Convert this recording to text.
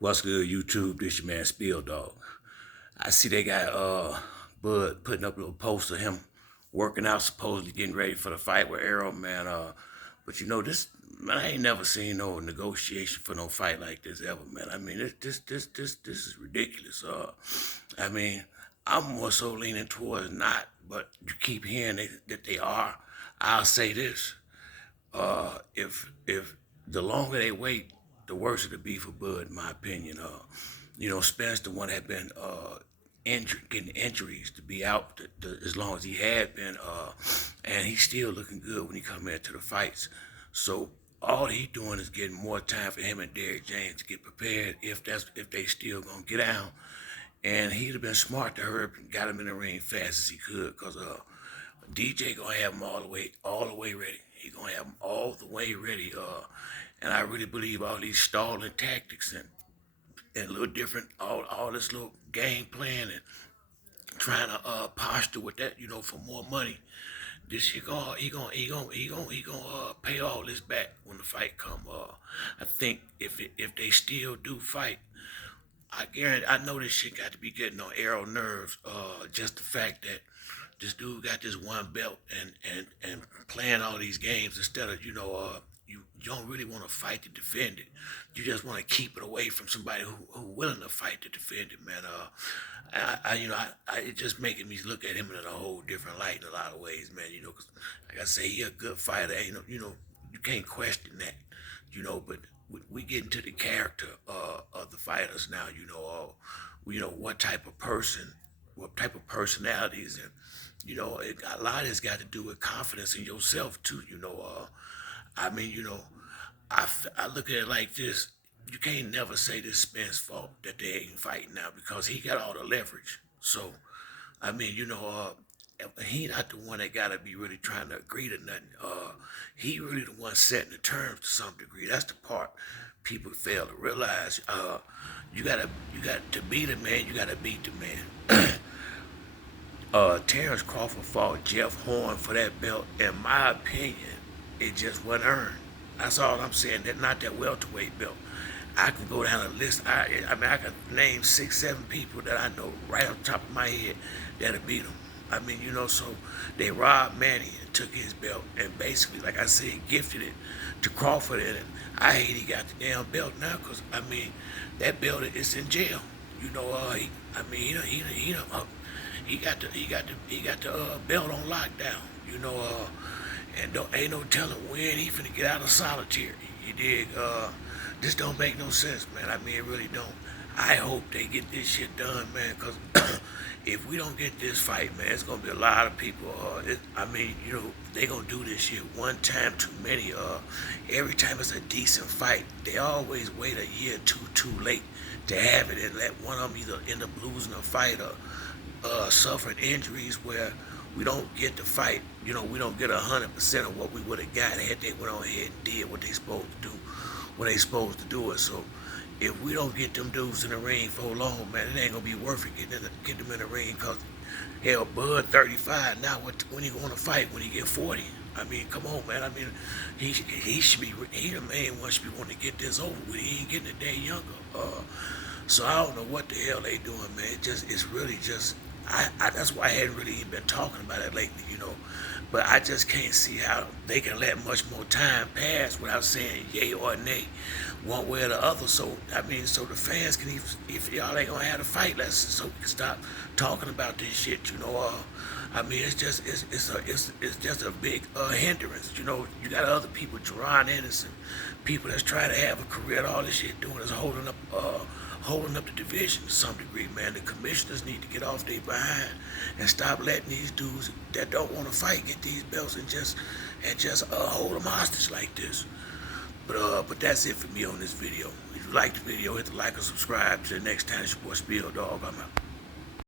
What's good, YouTube? This your man Spill Dog. I see they got Bud putting up a little post of him working out, supposedly getting ready for the fight with Errol, man. But you know this, man. I ain't never seen no negotiation for no fight like this ever, man. I mean, this is ridiculous. I mean, I'm more so leaning towards not, but you keep hearing that they are. I'll say this: if the longer they wait, the worse it'll be for Bud, in my opinion. Spence, the one that had been getting injuries to be out as long as he had been, and he's still looking good when he come into the fights. So all he doing is getting more time for him and Derrick James to get prepared if they still gonna get down. And he'd have been smart to hurry up and got him in the ring fast as he could, cause DJ gonna have him all the way ready. He gonna have him all the way ready. And I really believe all these stalling tactics and a little different, all this little game plan and trying to posture with that, for more money. This year, he gonna pay all this back when the fight come. I think if they still do fight, I guarantee, I know this shit got to be getting on Errol nerves. Just the fact that this dude got this one belt and playing all these games instead of you don't really want to fight to defend it. You just want to keep it away from somebody who willing to fight to defend it, man. It just making me look at him in a whole different light in a lot of ways, man. 'Cause like I say, he a good fighter. You can't question that, But we get into the character of the fighters now. What type of person, what type of personalities, and a lot of it's got to do with confidence in yourself too. I mean, I look at it like this. You can't never say this Spence fault that they ain't fighting now because he got all the leverage. So, I mean, he not the one that gotta be really trying to agree to nothing. He really the one setting the terms to some degree. That's the part people fail to realize. You got to be the man. You gotta beat the man. Terrence Crawford fought Jeff Horn for that belt. In my opinion, it just wasn't earned. That's all I'm saying. That not that welterweight belt. I can go down a list. I can name 6, 7 people that I know right off the top of my head that'll beat him. So they robbed Manny and took his belt and basically, like I said, gifted it to Crawford. And I hate he got the damn belt now because, that belt is in jail. He got the belt on lockdown. And ain't no telling when he finna get out of solitary. You dig? This don't make no sense, man. It really don't. I hope they get this shit done, man, because if we don't get this fight, man, it's gonna be a lot of people. They gonna do this shit one time too many. Every time it's a decent fight, they always wait a year or two too late to have it and let one of them either end up losing a fight or suffering injuries where we don't get the fight. We don't get 100% of what we would have got had they went on ahead and did what they supposed to do when they supposed to do it. So if we don't get them dudes in the ring for long, man, it ain't gonna be worth it get them in the ring. Cause hell, Bud 35 now. When he gonna fight when he get 40? Come on, man. He should be. He the main one should be wanting to get this over with. He ain't getting a day younger. So I don't know what the hell they doing, man. It's really just. That's why I hadn't really even been talking about it lately, But I just can't see how they can let much more time pass without saying yay or nay, one way or the other. So so the fans can, if y'all ain't gonna have a fight, so we can stop talking about this shit. It's just a big hindrance. You got other people, Jerron Anderson, people that's trying to have a career. And all this shit doing is holding up the division to some degree, man. The commissioners need to get off their behind and stop letting these dudes that don't want to fight get these belts and just hold them hostage like this. But that's it for me on this video. If you like the video, hit the like and subscribe. Till the next time, it's your boy Spill Dog. I'm out.